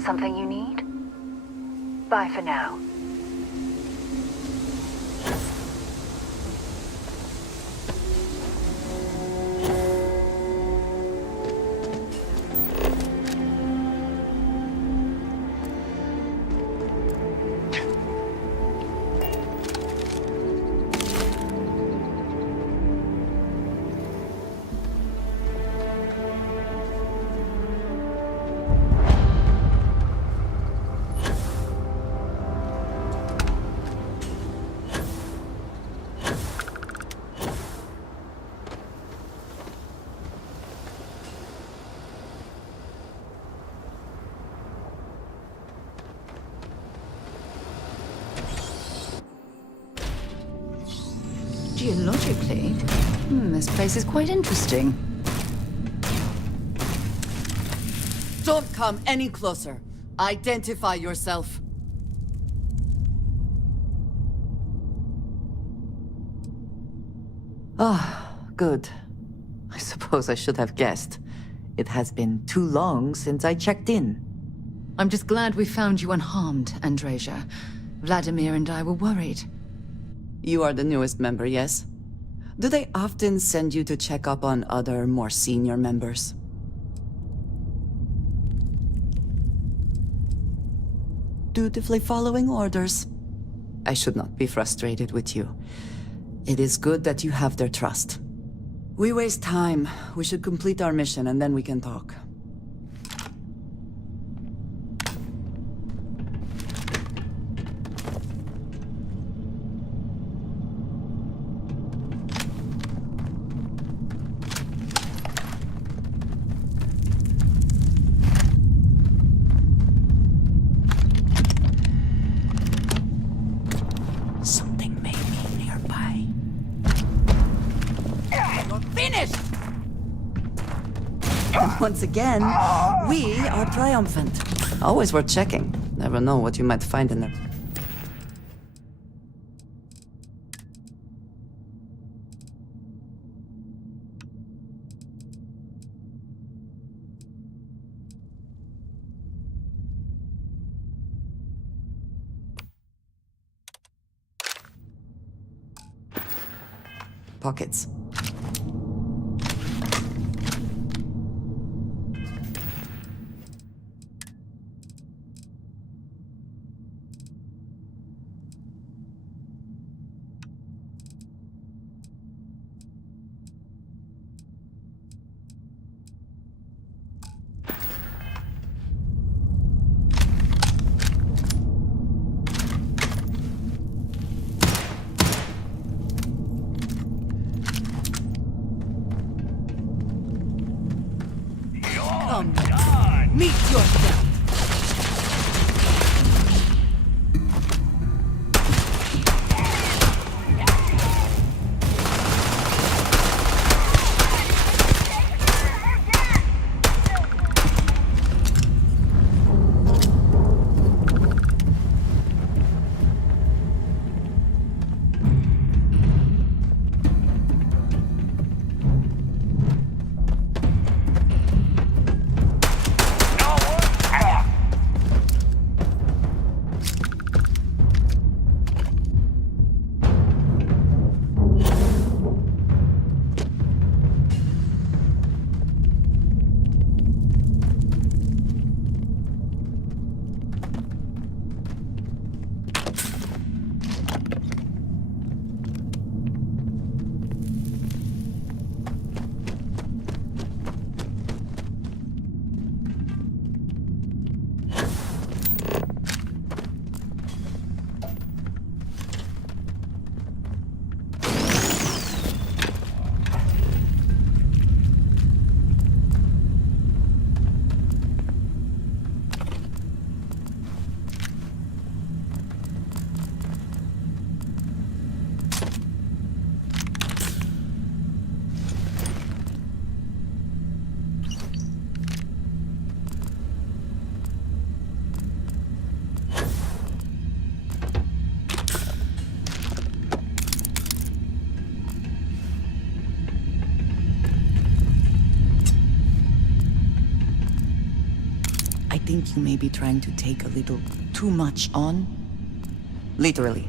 Something you need? Bye for now. Geologically, this place is quite interesting. Don't come any closer. Identify yourself. Ah, good. I suppose I should have guessed. It has been too long since I checked in. I'm just glad we found you unharmed, Andreja. Vladimir and I were worried. You are the newest member, yes? Do they often send you to check up on other, more senior members? Dutifully following orders. I should not be frustrated with you. It is good that you have their trust. We waste time. We should complete our mission and then we can talk. Something may be nearby. You're finished! And once again, we are triumphant. Always worth checking. Never know what you might find in there. Pockets. Come, meet yourself. think you may be trying to take a little too much on. Literally.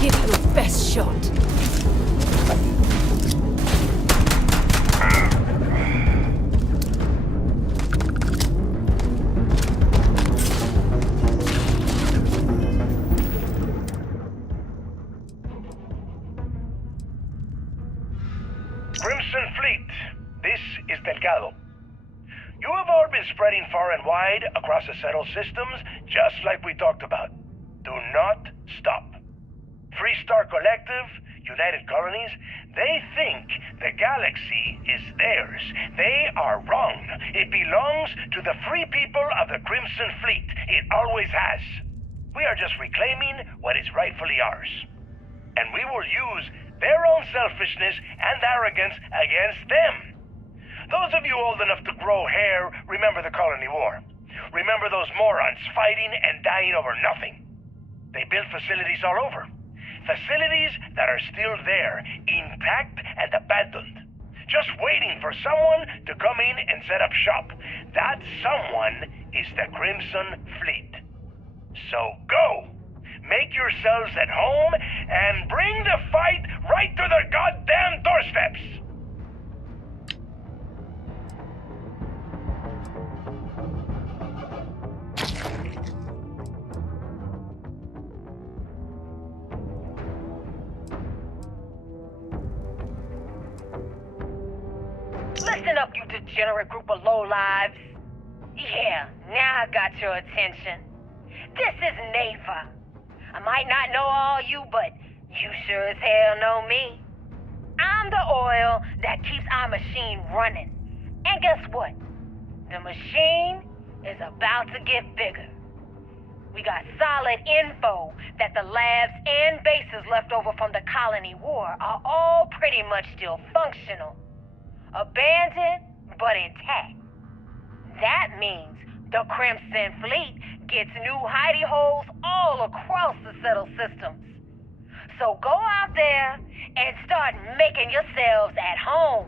Give it your best shot. Crimson Fleet, this is Delgado. You have all been spreading far and wide across the settled systems, just like we talked about. Do not stop. Free Star Collective, United Colonies, they think the galaxy is theirs. They are wrong. It belongs to the free people of the Crimson Fleet. It always has. We are just reclaiming what is rightfully ours. And we will use their own selfishness and arrogance against them. Those of you old enough to grow hair remember the Colony War. Remember those morons fighting and dying over nothing. They built facilities all over. Facilities that are still there, intact and abandoned. Just waiting for someone to come in and set up shop. That someone is the Crimson Fleet. So go! Make yourselves at home and bring the fight right to their goddamn doorsteps! Listen up, you degenerate group of lowlives. Yeah, now I got your attention. This is Neva. I might not know all you, but you sure as hell know me. I'm the oil that keeps our machine running. And guess what? The machine is about to get bigger. We got solid info that the labs and bases left over from the Colony War are all pretty much still functional. Abandoned, but intact. That means the Crimson Fleet gets new hidey holes all across the settled systems. So go out there and start making yourselves at home.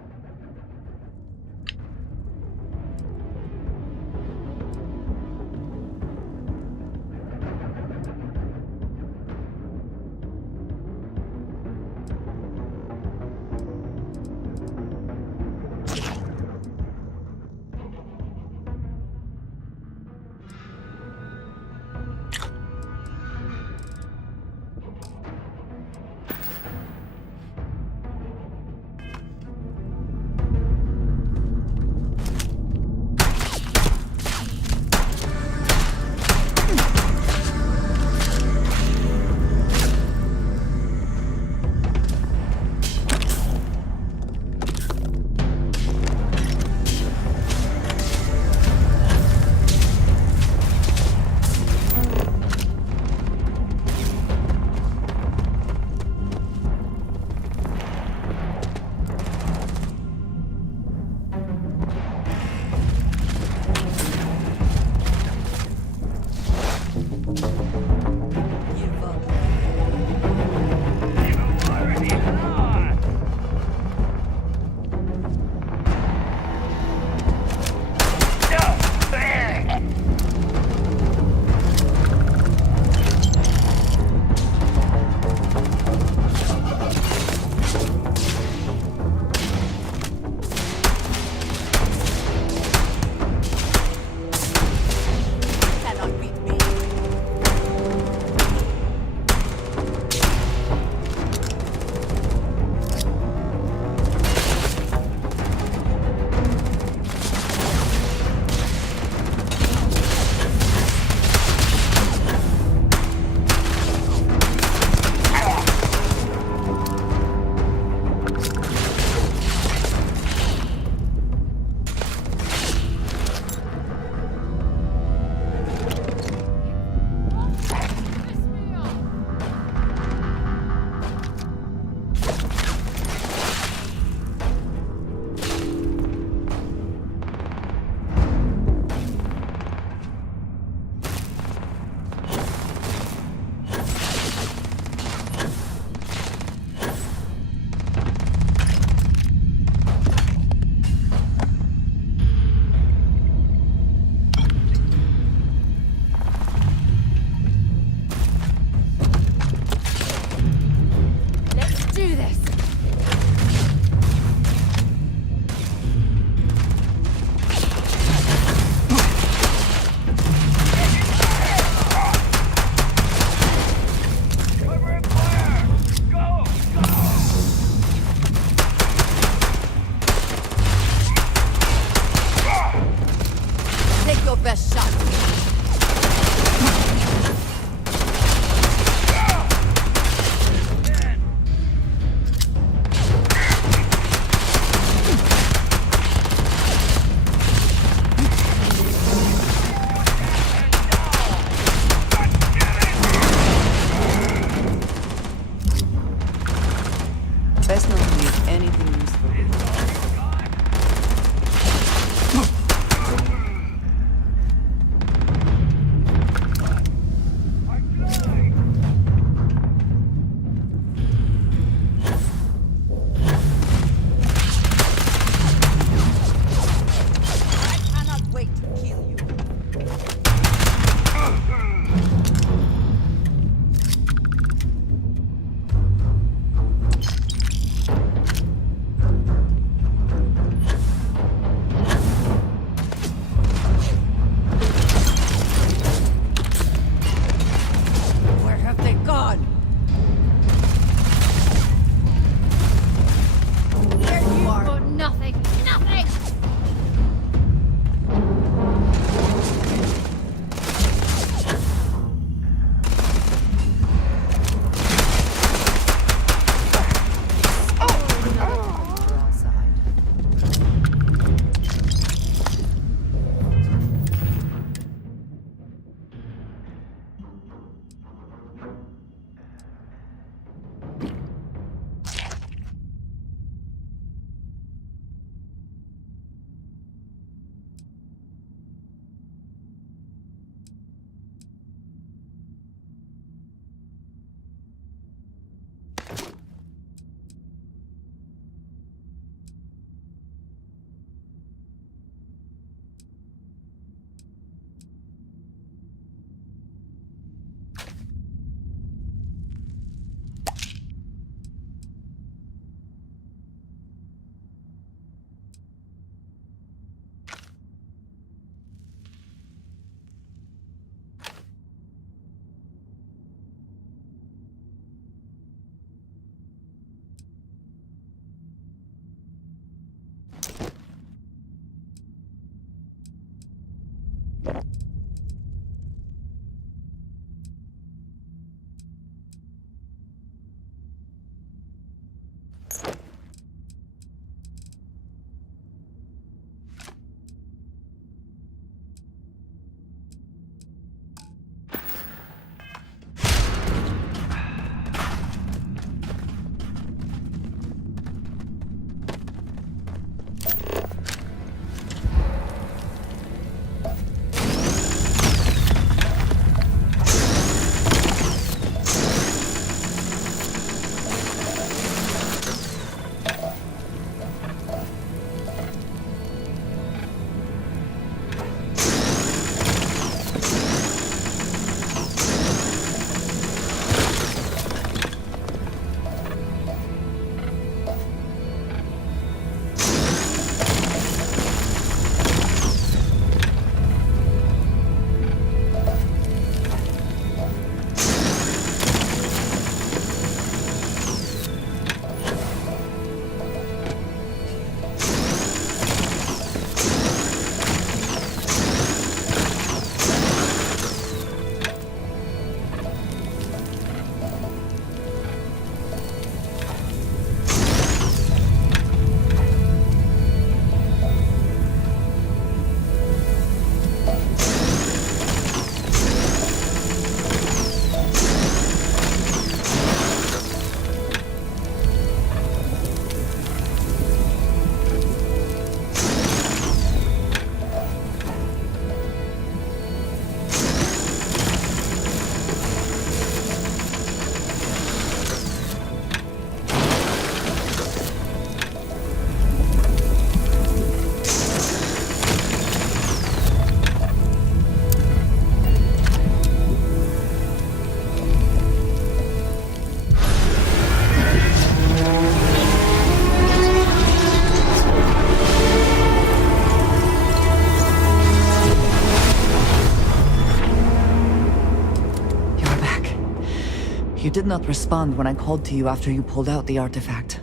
You did not respond when I called to you after you pulled out the artifact.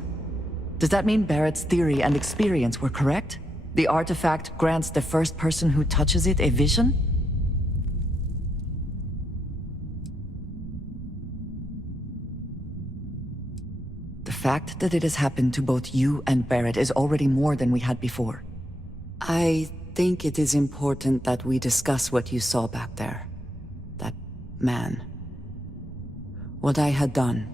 Does that mean Barrett's theory and experience were correct? The artifact grants the first person who touches it a vision? The fact that it has happened to both you and Barrett is already more than we had before. I think it is important that we discuss what you saw back there. That man. What I had done.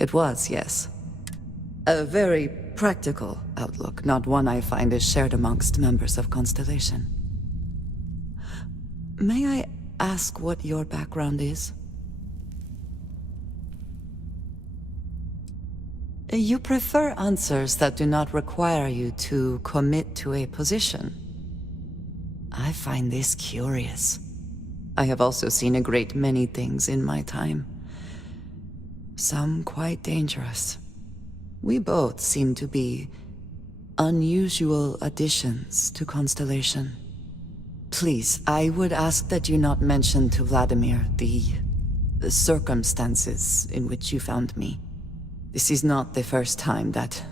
It was, yes. A very practical outlook, not one I find is shared amongst members of Constellation. May I ask what your background is? You prefer answers that do not require you to commit to a position. I find this curious. I have also seen a great many things in my time. Some quite dangerous. We both seem to be unusual additions to Constellation. Please, I would ask that you not mention to Vladimir the circumstances in which you found me. This is not the first time that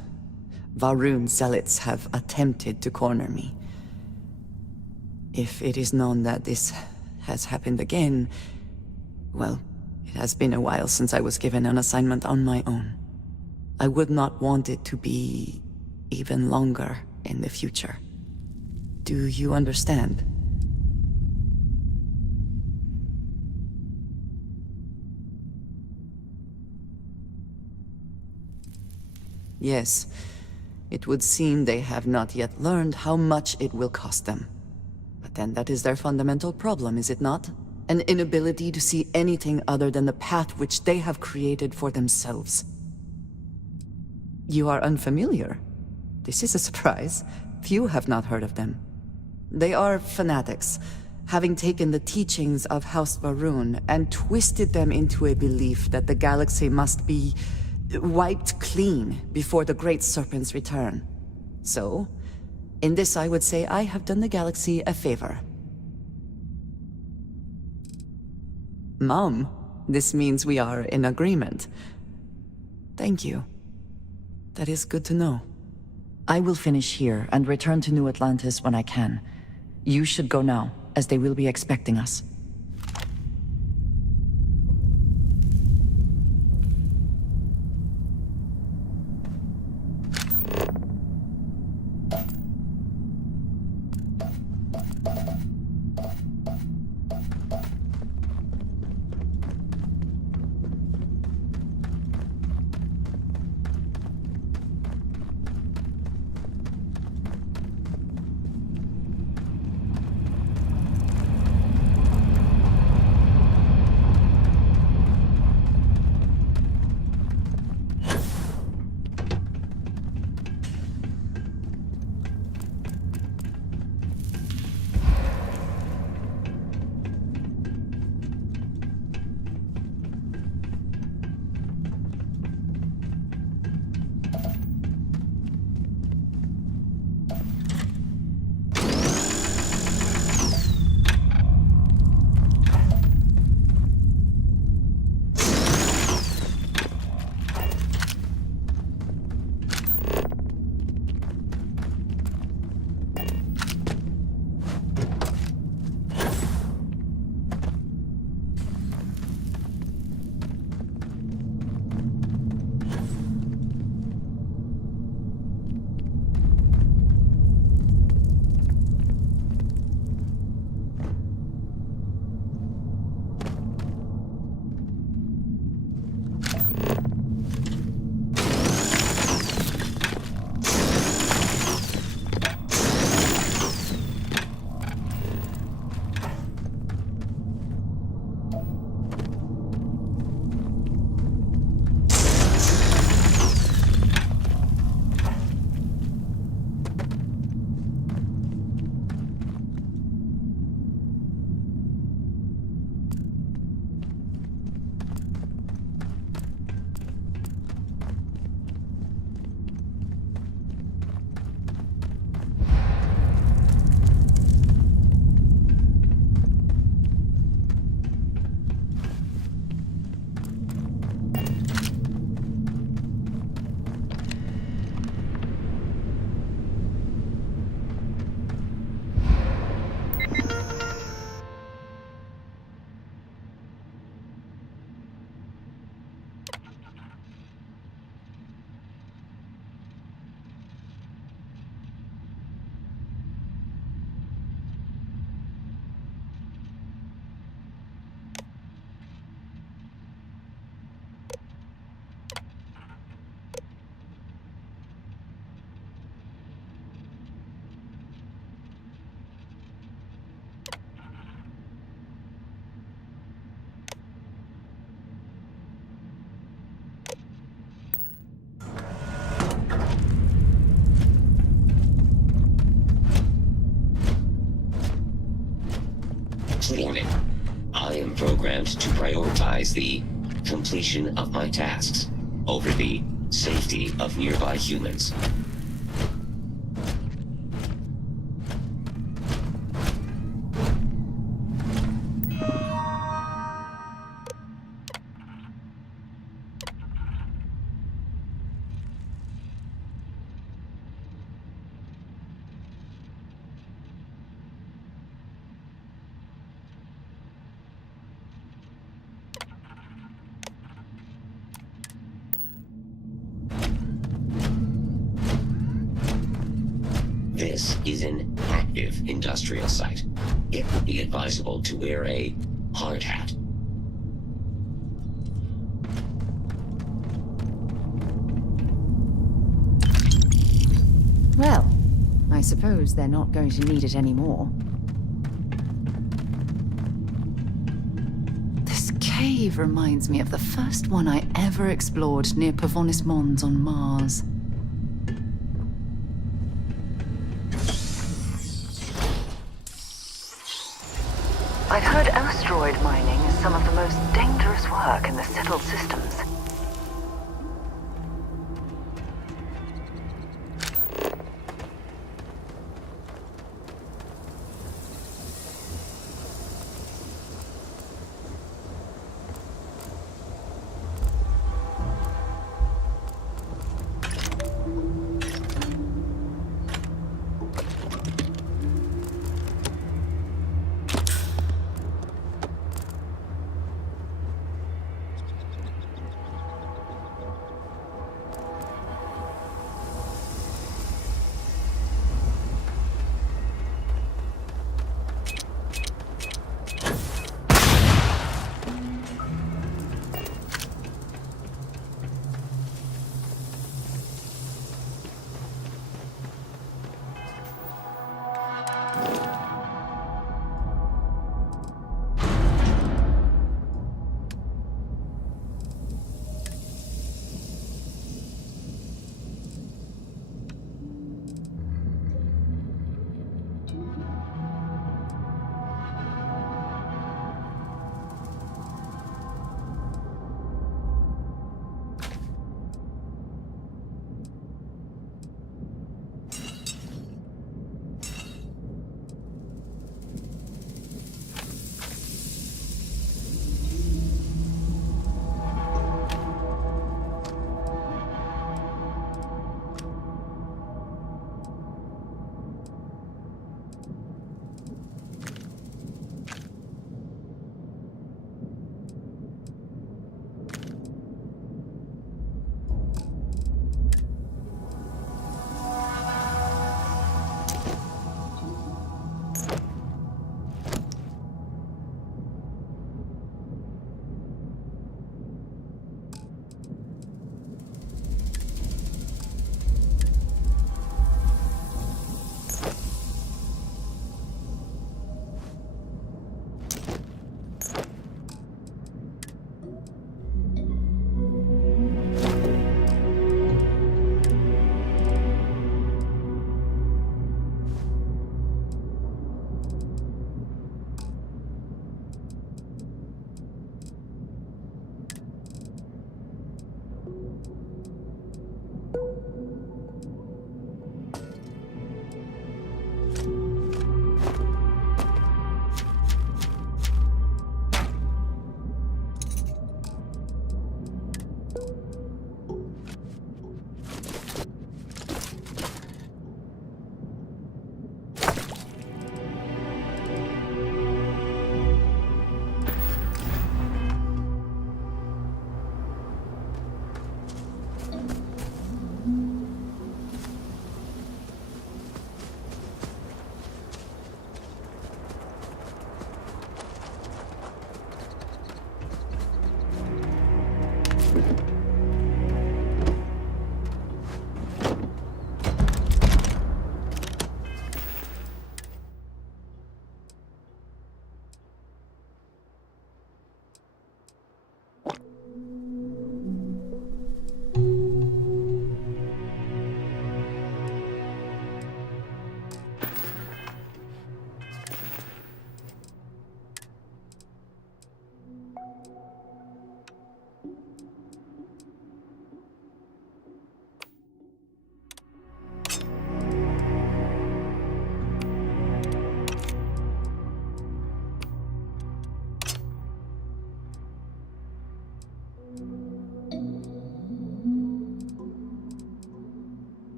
Va'ruun zealots have attempted to corner me. If it is known that this has happened again, well, it has been a while since I was given an assignment on my own. I would not want it to be even longer in the future. Do you understand? Yes, it would seem they have not yet learned how much it will cost them. But then that is their fundamental problem, is it not? An inability to see anything other than the path which they have created for themselves. You are unfamiliar? This is a surprise. Few have not heard of them. They are fanatics, having taken the teachings of House Va'ruun and twisted them into a belief that the galaxy must be wiped clean before the Great Serpent's return. So, in this I would say I have done the galaxy a favor. Mom, this means we are in agreement. Thank you. That is good to know. I will finish here and return to New Atlantis when I can. You should go now, as they will be expecting us. Warning. I am programmed to prioritize the completion of my tasks over the safety of nearby humans. This is an active industrial site. It would be advisable to wear a hard hat. Well, I suppose they're not going to need it anymore. This cave reminds me of the first one I ever explored near Pavonis Mons on Mars. I've heard asteroid mining is some of the most dangerous work in the settled systems.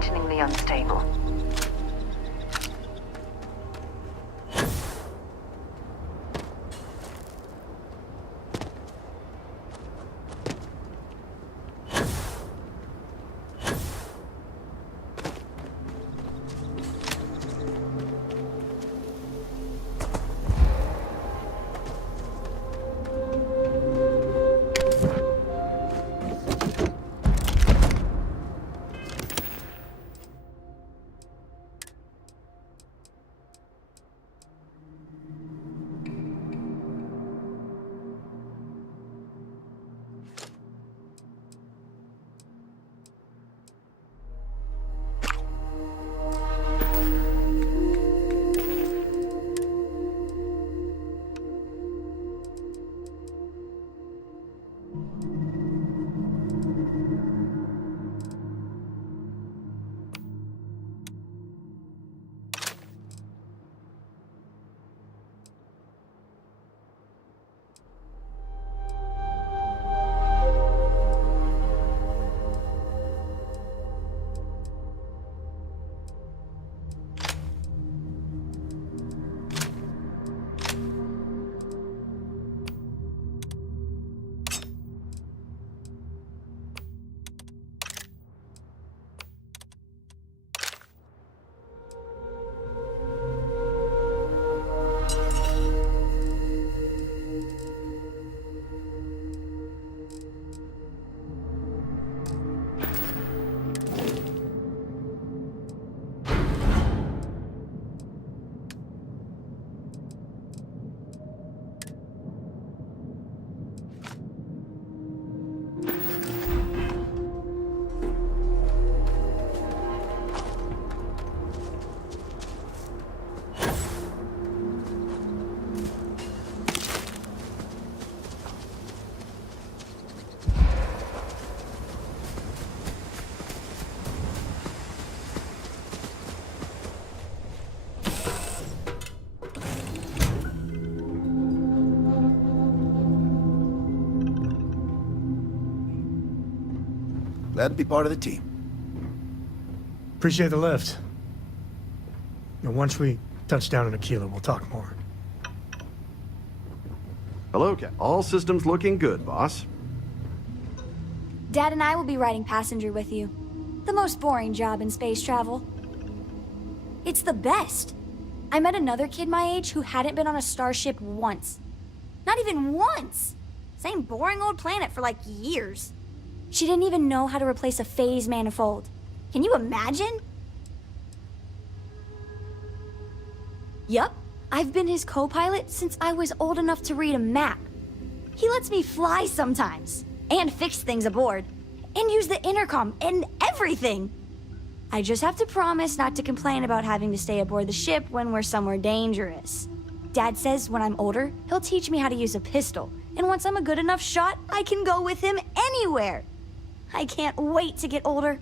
frighteningly unstable. Glad to be part of the team. Appreciate the lift. Once we touch down in Aquila, we'll talk more. Hello, Cap. All systems looking good, boss. Dad and I will be riding passenger with you. The most boring job in space travel. It's the best. I met another kid my age who hadn't been on a starship once. Not even once! Same boring old planet for like years. She didn't even know how to replace a phase manifold. Can you imagine? Yup, I've been his co-pilot since I was old enough to read a map. He lets me fly sometimes, and fix things aboard, and use the intercom and everything. I just have to promise not to complain about having to stay aboard the ship when we're somewhere dangerous. Dad says when I'm older, he'll teach me how to use a pistol, and once I'm a good enough shot, I can go with him anywhere. I can't wait to get older.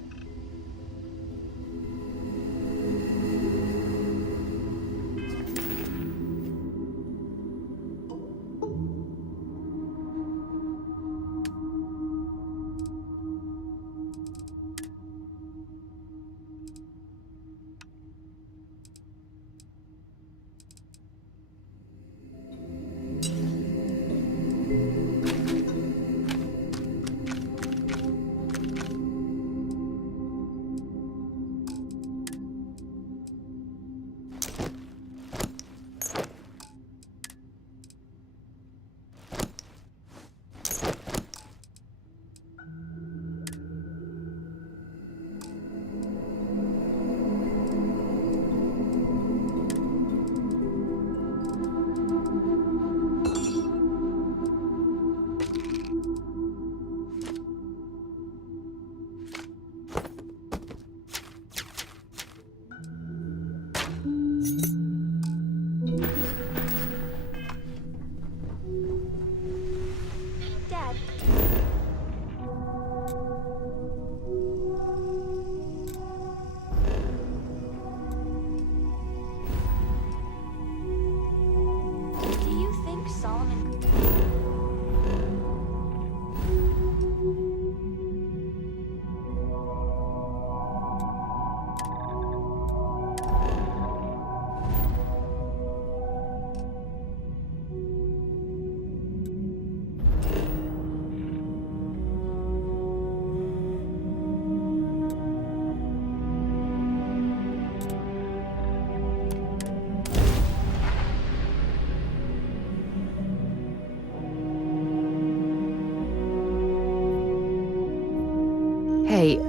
Hey,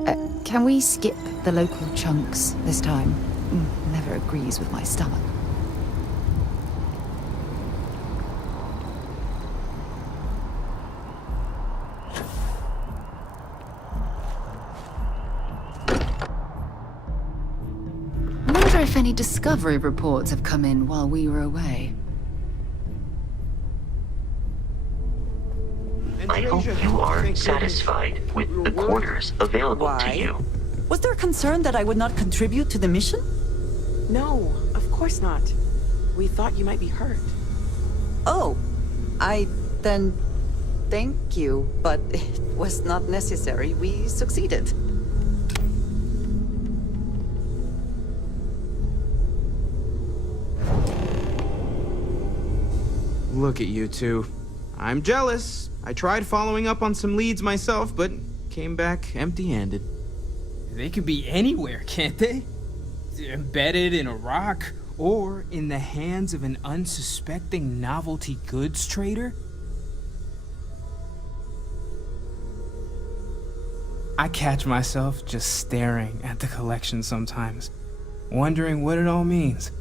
can we skip the local chunks this time? Never agrees with my stomach. I wonder if any discovery reports have come in while we were away. I hope you are satisfied with the quarters available to you. Was there concern that I would not contribute to the mission? No, of course not. We thought you might be hurt. Oh, then thank you, but it was not necessary. We succeeded. Look at you two. I'm jealous. I tried following up on some leads myself, but came back empty-handed. They could be anywhere, can't they? Embedded in a rock, or in the hands of an unsuspecting novelty goods trader? I catch myself just staring at the collection sometimes, wondering what it all means.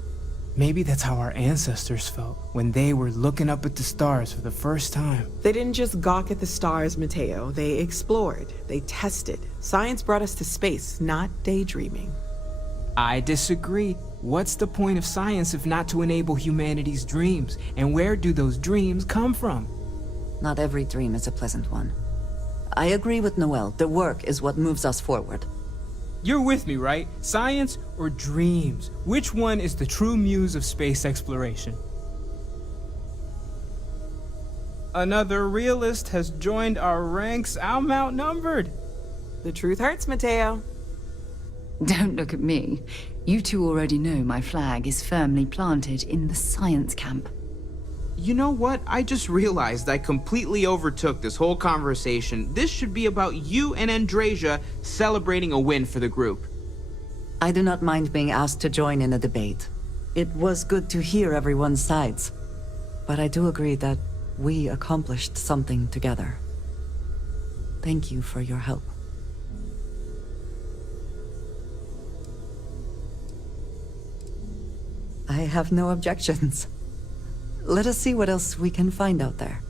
Maybe that's how our ancestors felt when they were looking up at the stars for the first time. They didn't just gawk at the stars, Mateo. They explored. They tested. Science brought us to space, not daydreaming. I disagree. What's the point of science if not to enable humanity's dreams? And where do those dreams come from? Not every dream is a pleasant one. I agree with Noel. The work is what moves us forward. You're with me, right? Science or dreams? Which one is the true muse of space exploration? Another realist has joined our ranks. I'm outnumbered. The truth hurts, Mateo. Don't look at me. You two already know my flag is firmly planted in the science camp. You know what? I just realized I completely overtook this whole conversation. This should be about you and Andreja celebrating a win for the group. I do not mind being asked to join in a debate. It was good to hear everyone's sides. But I do agree that we accomplished something together. Thank you for your help. I have no objections. Let us see what else we can find out there.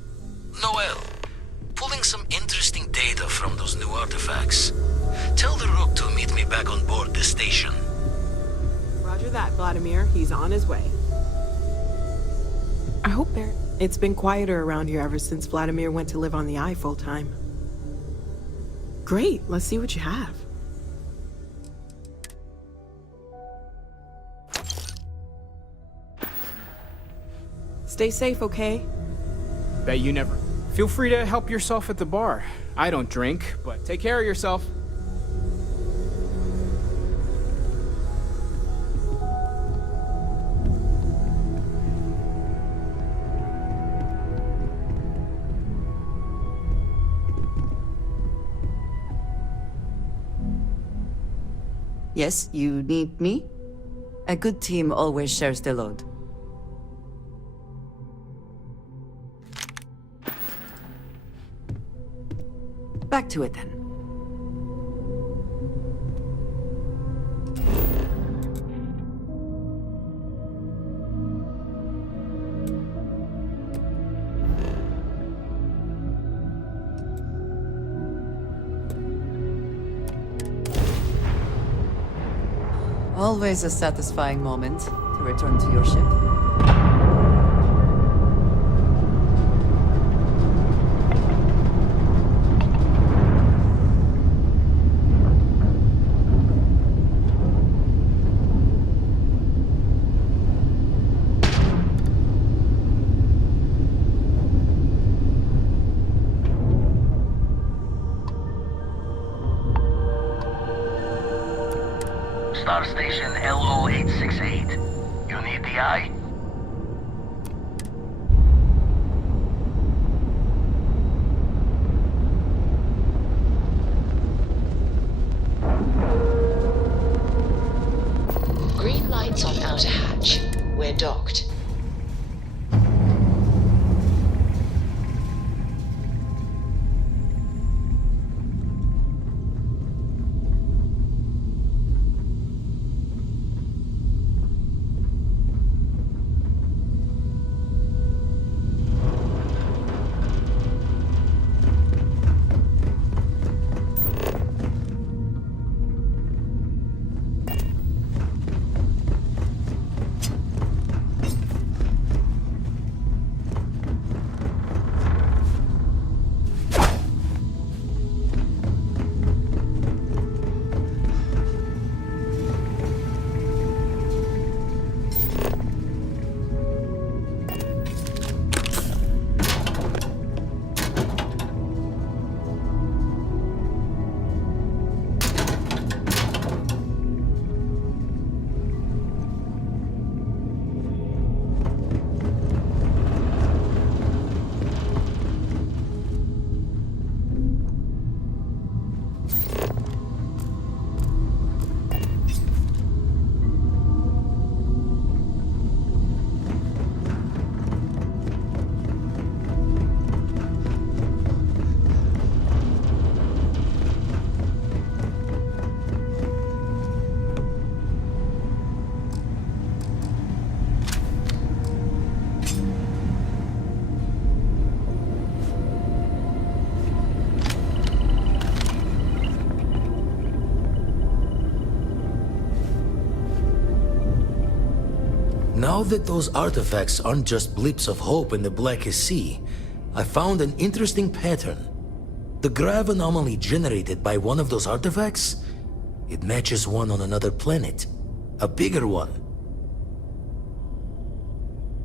Noel, pulling some interesting data from those new artifacts. Tell the Rook to meet me back on board the station. Roger that, Vladimir. He's on his way. I hope it's been quieter around here ever since Vladimir went to live on the Eye full-time. Great, let's see what you have. Stay safe, okay? Bet you never. Feel free to help yourself at the bar. I don't drink, but take care of yourself. Yes, you need me? A good team always shares the load. Back to it then. Always a satisfying moment to return to your ship. Star Station LO-868. You need the Eye? Green lights on outer hatch. We're docked. Now that those artifacts aren't just blips of hope in the Blackest Sea, I found an interesting pattern. The grav anomaly generated by one of those artifacts, it matches one on another planet. A bigger one.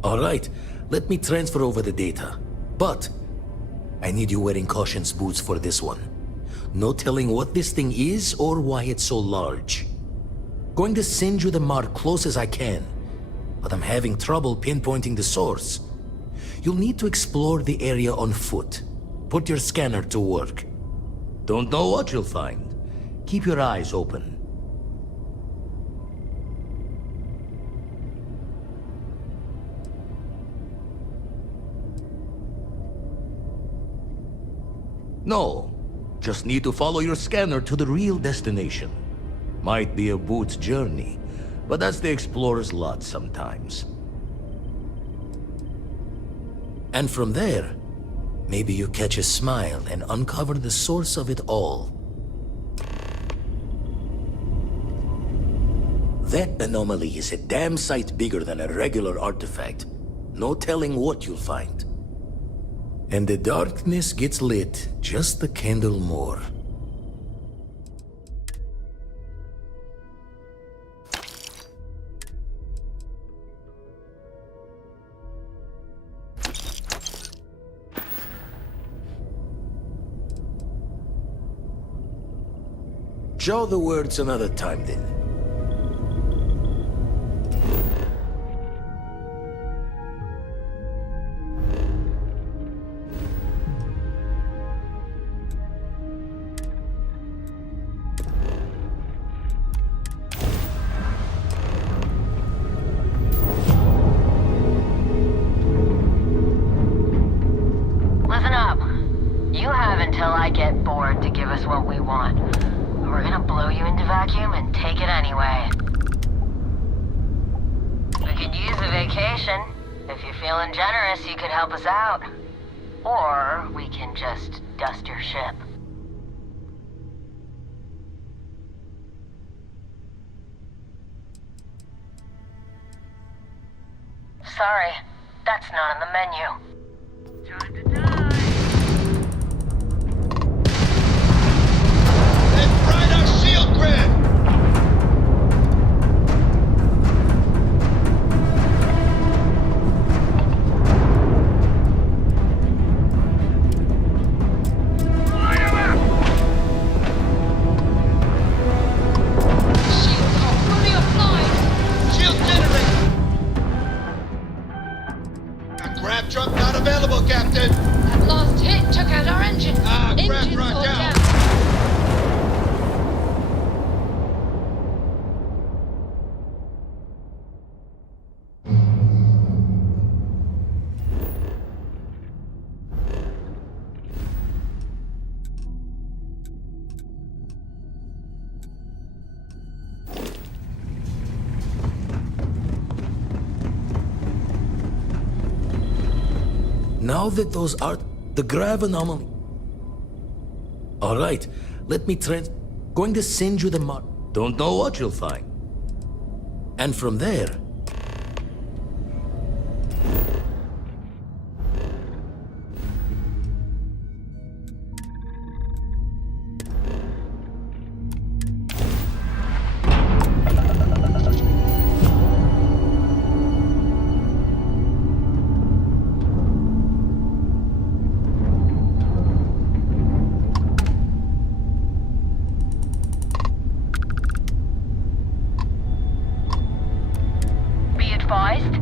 Alright, let me transfer over the data. But I need you wearing caution's boots for this one. No telling what this thing is or why it's so large. Going to send you the mark close as I can, but I'm having trouble pinpointing the source. You'll need to explore the area on foot. Put your scanner to work. Don't know what you'll find. Keep your eyes open. No, just need to follow your scanner to the real destination. Might be a boot's journey, but that's the explorer's lot sometimes. And from there, maybe you catch a smile and uncover the source of it all. That anomaly is a damn sight bigger than a regular artifact. No telling what you'll find. And the darkness gets lit just a candle more. Show the words another time then. Listen up. You have until I get bored to give us what we want. We're gonna blow you into vacuum and take it anyway. We could use a vacation. If you're feeling generous, you could help us out. Or we can just dust your ship. Sorry, that's not on the menu. Time to die. Shield grid! Shield generated! A grab truck not available, Captain! That last hit took out our engine. Grab truck down! Now that those are the grav anomaly. Alright, let me going to send you the mark. Don't know what you'll find. And from there,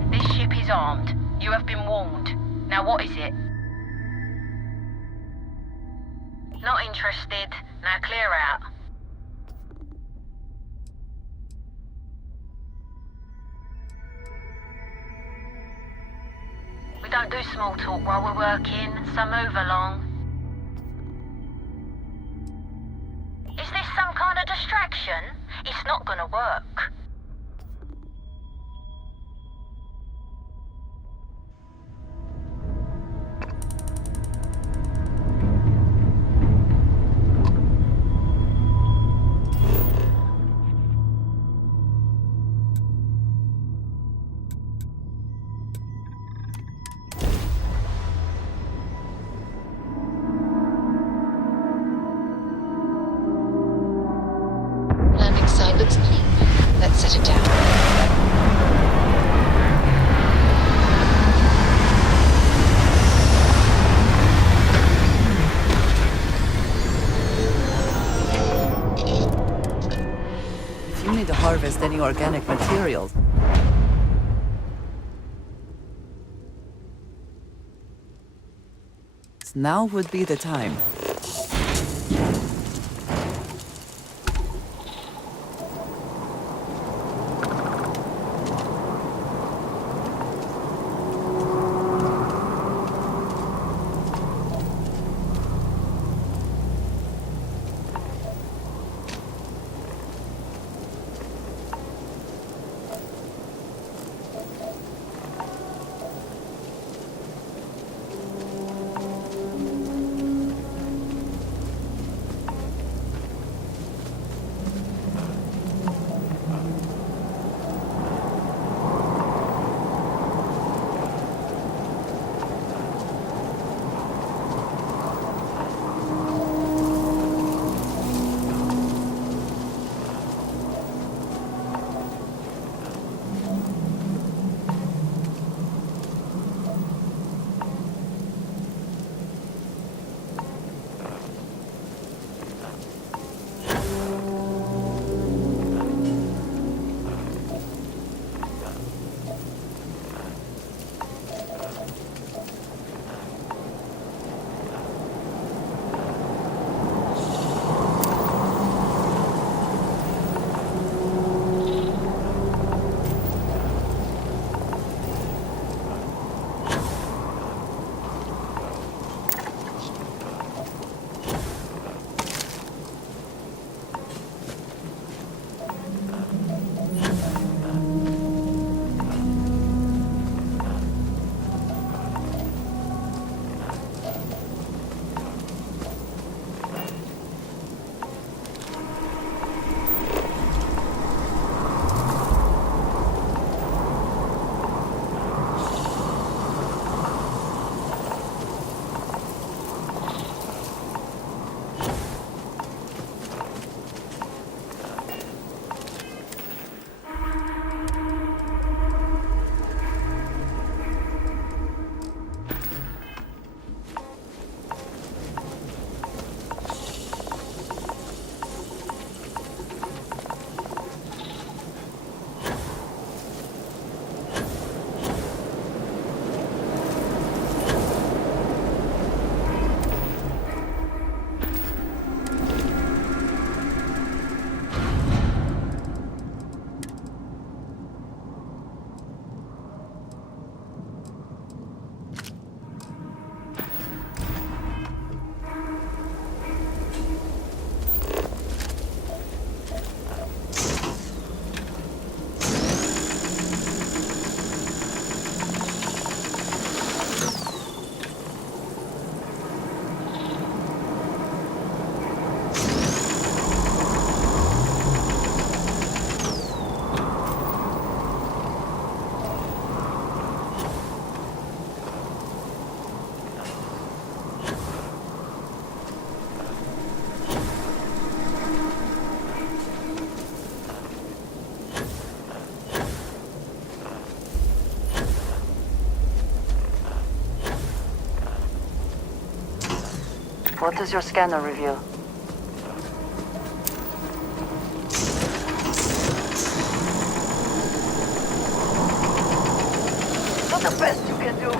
This ship is armed. You have been warned. Now what is it? Not interested. Now clear out. We don't do small talk while we're working, so move along. Is this some kind of distraction? It's not gonna work. harvest any organic materials. Now would be the time. What does your scanner reveal? Not the best you can do.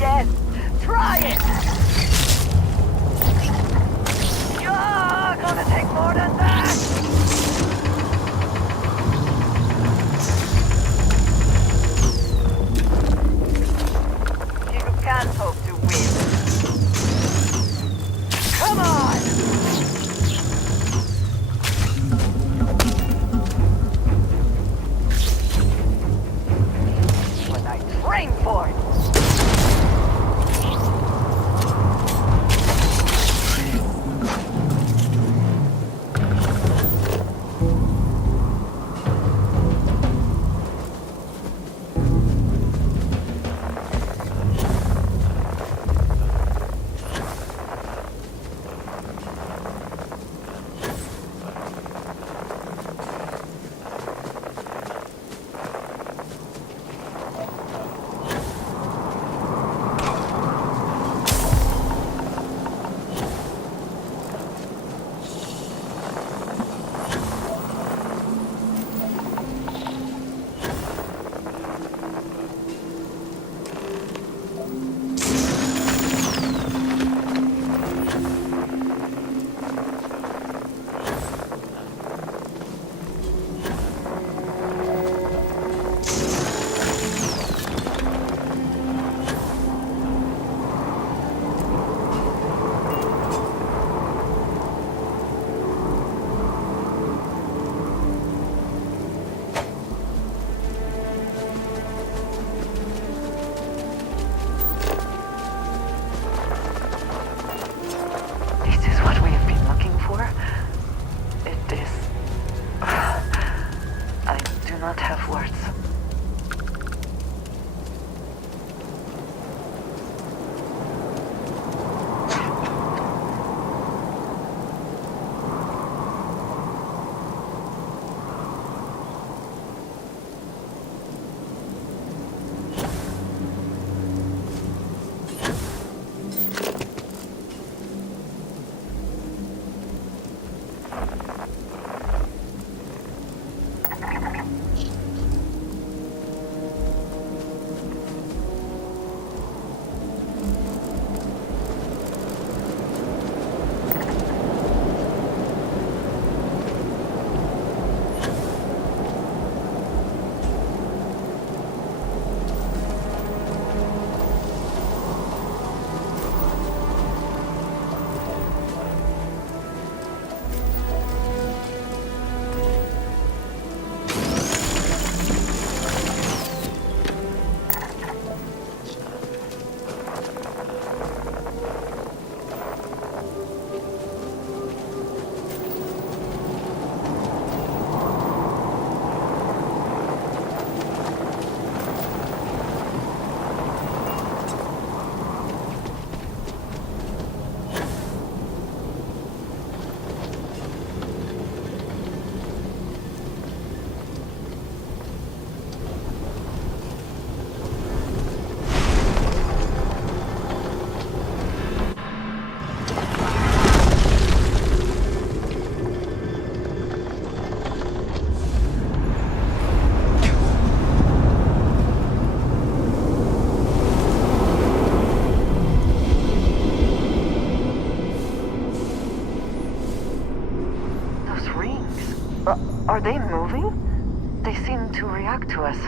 Yes! Try it! You're gonna take more than that! You can't hope to win. Come on! Are they moving? They seem to react to us.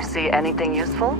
You see anything useful?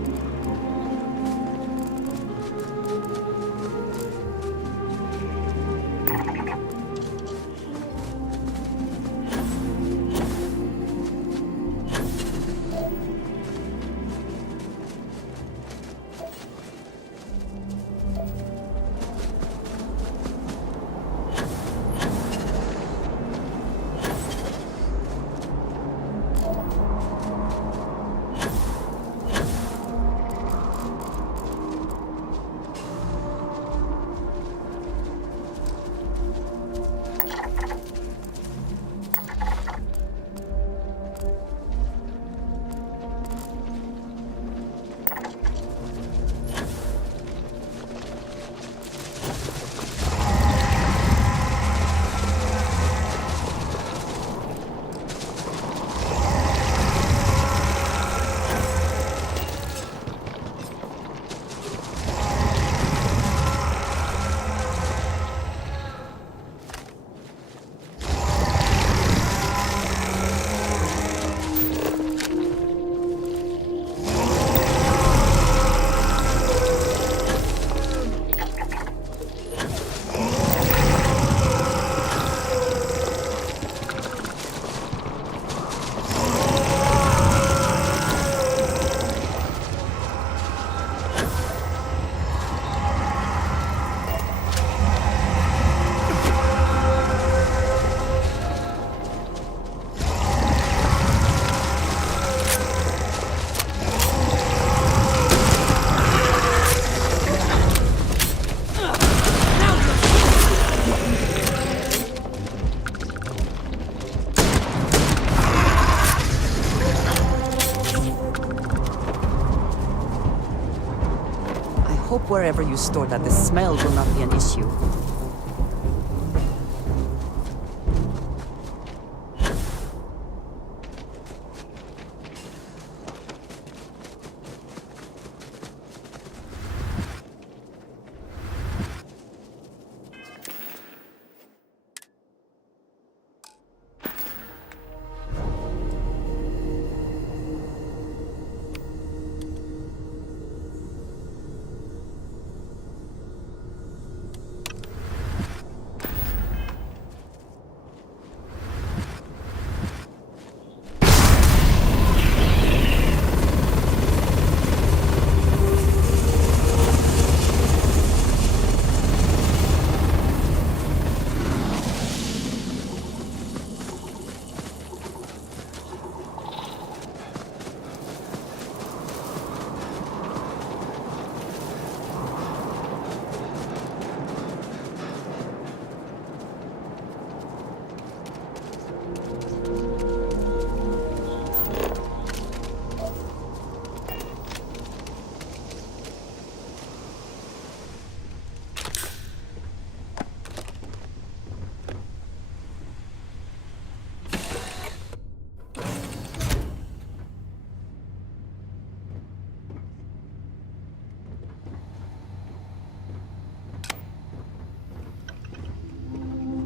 Hope wherever you store that the smell will not be an issue.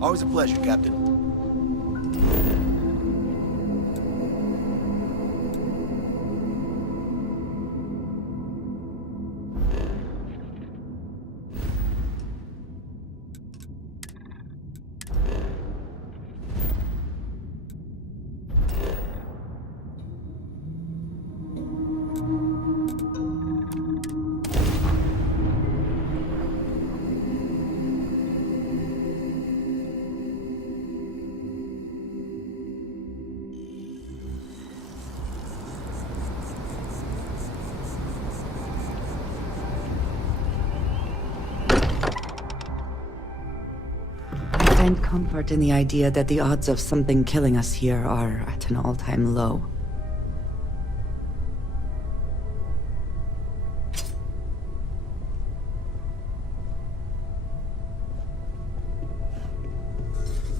Always a pleasure, Captain. I find comfort in the idea that the odds of something killing us here are at an all-time low.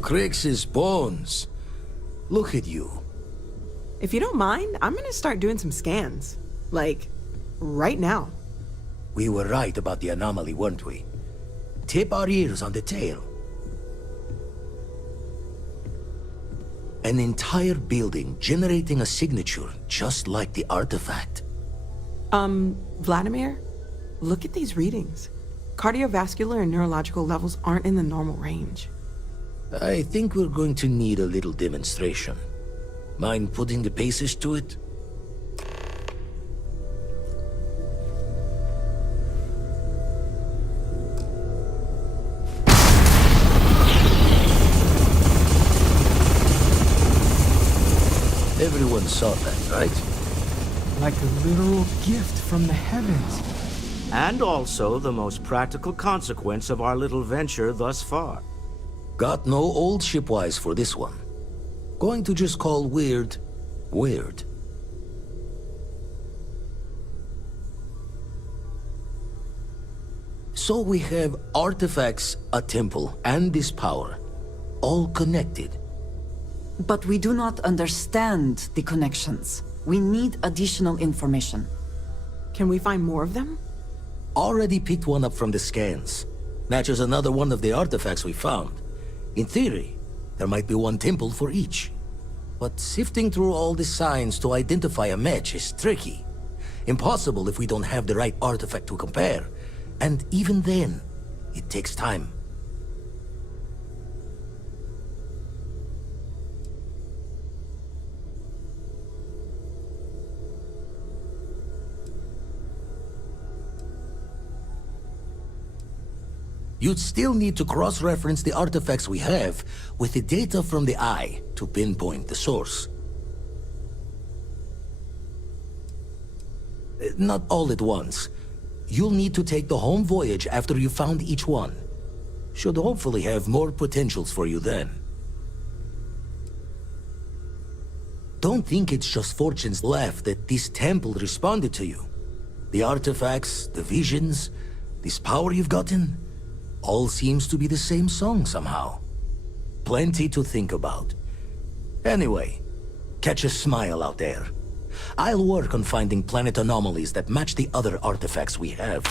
Crix's bones. Look at you. If you don't mind, I'm gonna start doing some scans. Like, right now. We were right about the anomaly, weren't we? Tip our ears on the tail. An entire building generating a signature just like the artifact. Vladimir? Look at these readings. Cardiovascular and neurological levels aren't in the normal range. I think we're going to need a little demonstration. Mind putting the paces to it? Everyone saw that, right? Like a literal gift from the heavens. And also the most practical consequence of our little venture thus far. Got no old shipwise for this one. Going to just call weird, weird. So we have artifacts, a temple, and this power. All connected. But we do not understand the connections. We need additional information. Can we find more of them? Already picked one up from the scans. Matches another one of the artifacts we found. In theory, there might be one temple for each. But sifting through all the signs to identify a match is tricky. Impossible if we don't have the right artifact to compare. And even then, it takes time. You'd still need to cross-reference the artifacts we have with the data from the Eye to pinpoint the source. Not all at once. You'll need to take the home voyage after you found each one. Should hopefully have more potentials for you then. Don't think it's just fortune's laugh that this temple responded to you. The artifacts, the visions, this power you've gotten, all seems to be the same song somehow. Plenty to think about. Anyway, catch a smile out there. I'll work on finding planet anomalies that match the other artifacts we have.